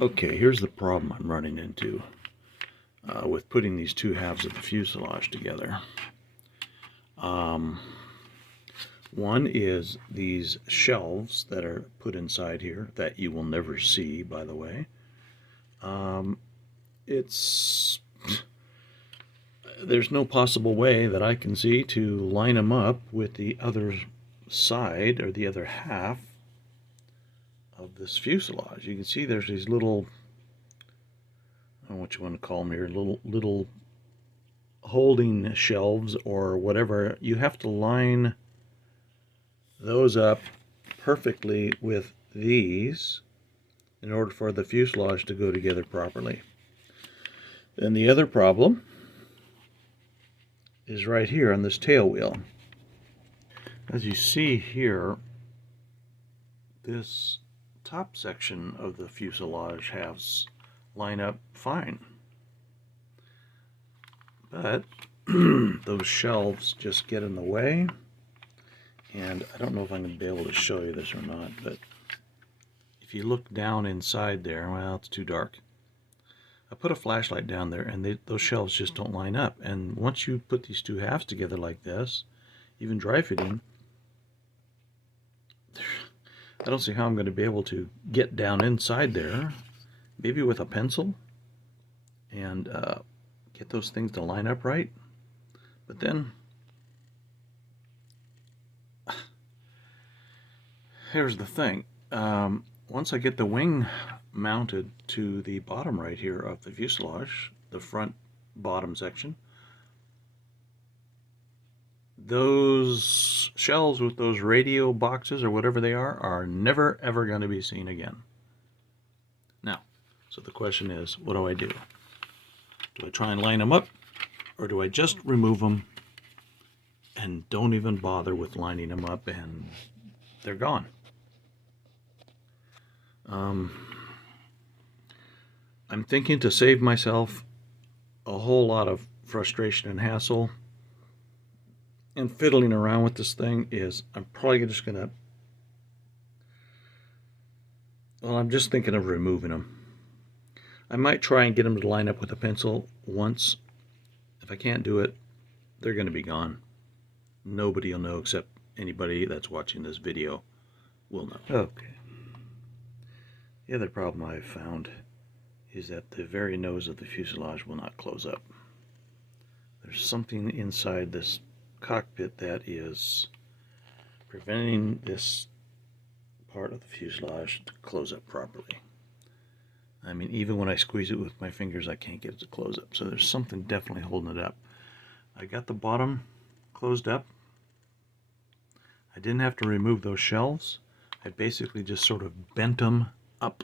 Okay, here's the problem I'm running into with putting these two halves of the fuselage together. One is these shelves that are put inside here that you will never see, by the way. There's no possible way that I can see to line them up with the other side or the other half of this fuselage. You can see there's these little, I don't know what you want to call them here, little holding shelves or whatever. You have to line those up perfectly with these in order for the fuselage to go together properly. Then the other problem is right here on this tail wheel. As you see here, this top section of the fuselage halves line up fine, but those shelves just get in the way. And I don't know if I'm going to be able to show you this or not, but if you look down inside there, well, it's too dark. I put a flashlight down there and those shelves just don't line up. And once you put these two halves together like this, even dry fitting, I don't see how I'm going to be able to get down inside there, maybe with a pencil, and get those things to line up right. But then, here's the thing. Once I get the wing mounted to the bottom right here of the fuselage, the front bottom section, those shelves with those radio boxes or whatever they are never ever going to be seen again. Now, so the question is, what do I do? Do I try and line them up, or do I just remove them and don't even bother with lining them up and they're gone? I'm thinking to save myself a whole lot of frustration and hassle and fiddling around with this thing is I'm probably just gonna, well, I'm just thinking of removing them. I might try and get them to line up with a pencil once. If I can't do it, they're gonna be gone. Nobody will know except anybody that's watching this video will know. Okay. The other problem I've found is that the very nose of the fuselage will not close up. There's something inside this cockpit that is preventing this part of the fuselage to close up properly. I mean, even when I squeeze it with my fingers, I can't get it to close up. So there's something definitely holding it up. I got the bottom closed up. I didn't have to remove those shelves. I basically just sort of bent them up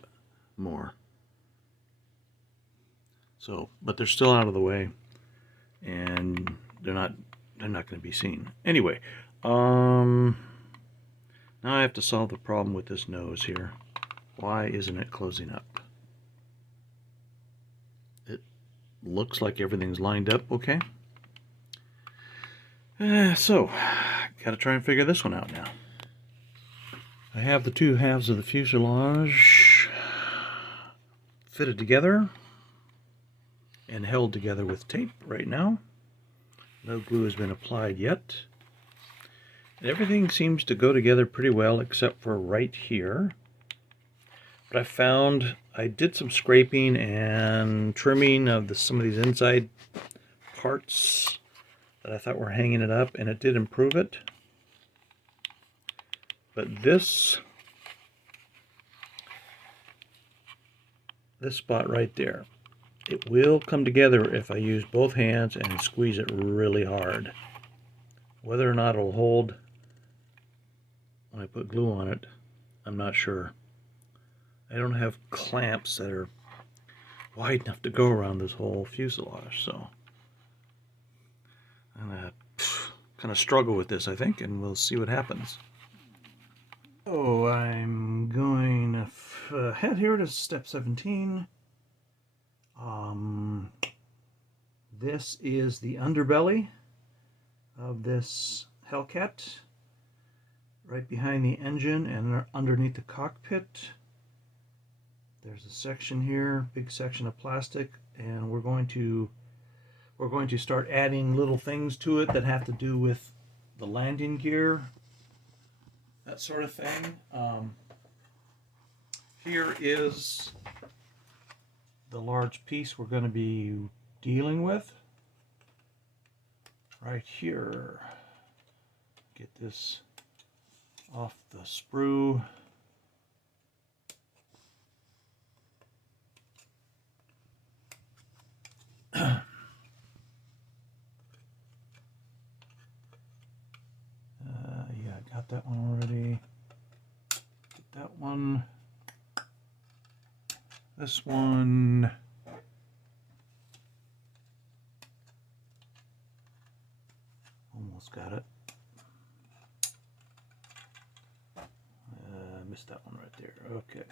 more. So, but they're still out of the way, and they're not going to be seen. Anyway, now I have to solve the problem with this nose here. Why isn't it closing up? It looks like everything's lined up okay. So, gotta try and figure this one out now. I have the two halves of the fuselage fitted together and held together with tape right now. No glue has been applied yet. And everything seems to go together pretty well except for right here. But I found I did some scraping and trimming of some of these inside parts that I thought were hanging it up, and it did improve it. But this spot right there, it will come together if I use both hands and squeeze it really hard. Whether or not it'll hold when I put glue on it, I'm not sure. I don't have clamps that are wide enough to go around this whole fuselage, so I'm gonna kind of struggle with this, I think, and we'll see what happens. Oh, I'm going to head here to step 17. This is the underbelly of this Hellcat, right behind the engine and underneath the cockpit. There's a section here, big section of plastic, and we're going to start adding little things to it that have to do with the landing gear, that sort of thing. Here is the large piece we're going to be dealing with. Right here. Get this off the sprue. Yeah, I got that one already. Get that one. This one. Almost got it. Missed that one right there. Okay.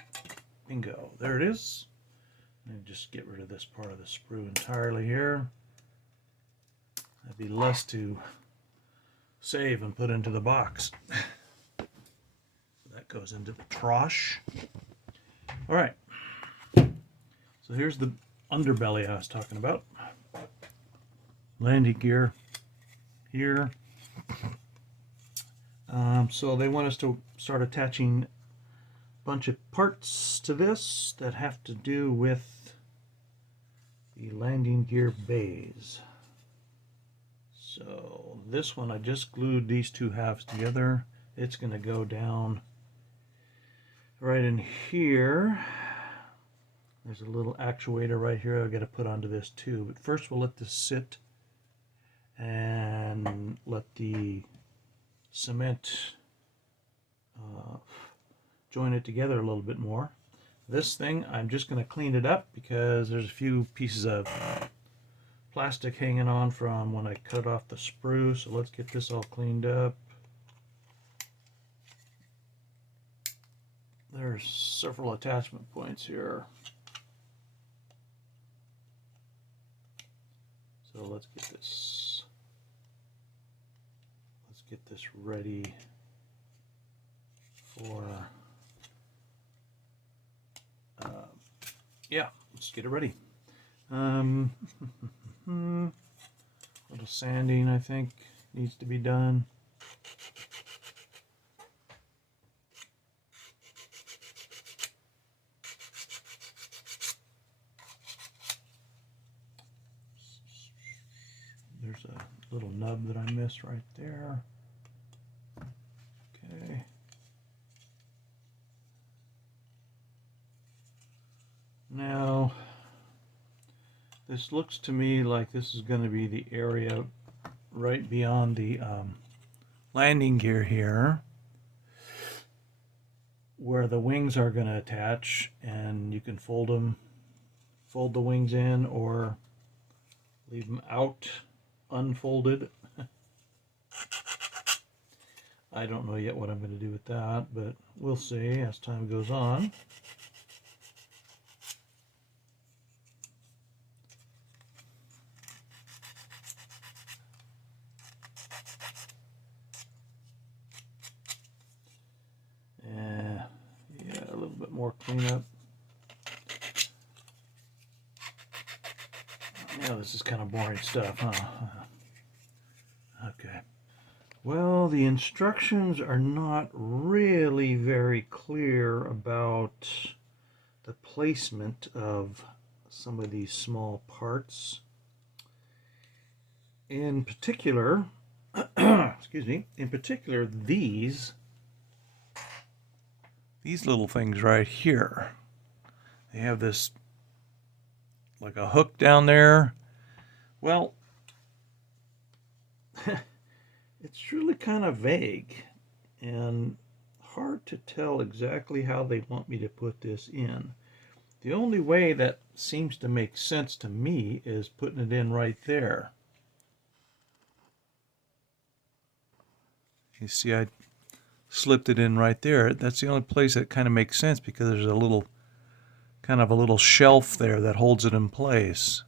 Bingo. There it is. And just get rid of this part of the sprue entirely here. That'd be less to save and put into the box. That goes into the trash. All right. So here's the underbelly I was talking about. Landing gear here. So they want us to start attaching a bunch of parts to this that have to do with the landing gear bays. So this one, I just glued these two halves together. It's going to go down right in here. There's a little actuator right here I've got to put onto this too. But first we'll let this sit and let the cement join it together a little bit more. This thing, I'm just going to clean it up because there's a few pieces of plastic hanging on from when I cut off the sprue. So let's get this all cleaned up. There's several attachment points here. So let's get this ready for yeah, let's get it ready. Little sanding I think needs to be done. There's a little nub that I missed right there. Okay. Now, this looks to me like this is going to be the area right beyond the landing gear here, where the wings are going to attach, and you can fold the wings in, or leave them out unfolded. I don't know yet what I'm going to do with that, but we'll see as time goes on. Yeah, a little bit more cleanup. Yeah, this is kind of boring stuff, huh? Okay. Well, the instructions are not really very clear about the placement of some of these small parts. In particular, excuse me, in particular these little things right here. They have this like a hook down there. Well, it's really kind of vague and hard to tell exactly how they want me to put this in. The only way that seems to make sense to me is putting it in right there. You see, I slipped it in right there. That's the only place that kind of makes sense because there's a little kind of a little shelf there that holds it in place.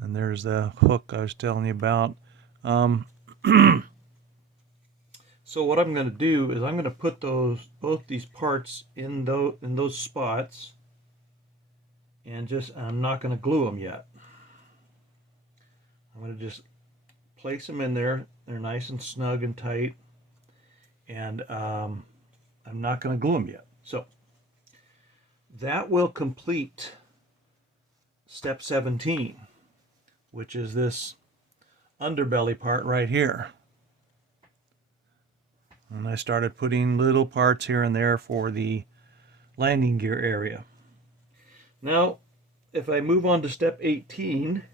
And there's the hook I was telling you about. So what I'm going to do is I'm going to put both these parts in those spots, and I'm not going to glue them yet. I'm going to just place them in there. They're nice and snug and tight, and I'm not going to glue them yet. So that will complete step 17, which is this underbelly part right here. And I started putting little parts here and there for the landing gear area. Now, if I move on to step 18,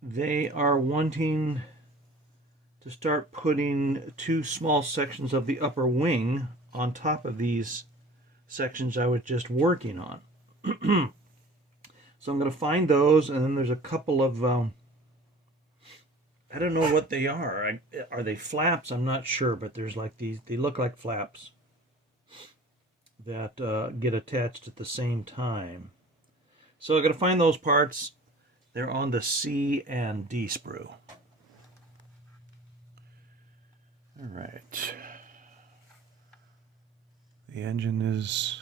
they are wanting to start putting two small sections of the upper wing on top of these sections I was just working on. So I'm going to find those, and then there's a couple of I don't know what they are. Are they flaps? I'm not sure, but there's like these, they look like flaps that get attached at the same time. So I'm going to find those parts. They're on the C and D sprue. All right. The engine is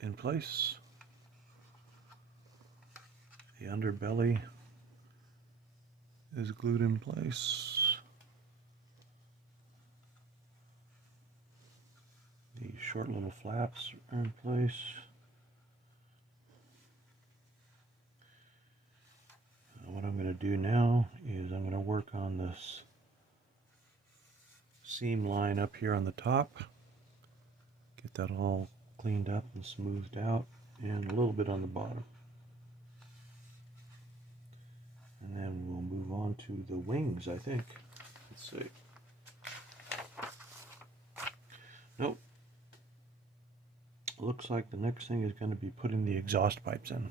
in place. The underbelly is glued in place. The short little flaps are in place. What I'm going to do now is I'm going to work on this seam line up here on the top. Get that all cleaned up and smoothed out, and a little bit on the bottom. And then we'll move on to the wings, I think. Let's see. Nope. Looks like the next thing is going to be putting the exhaust pipes in.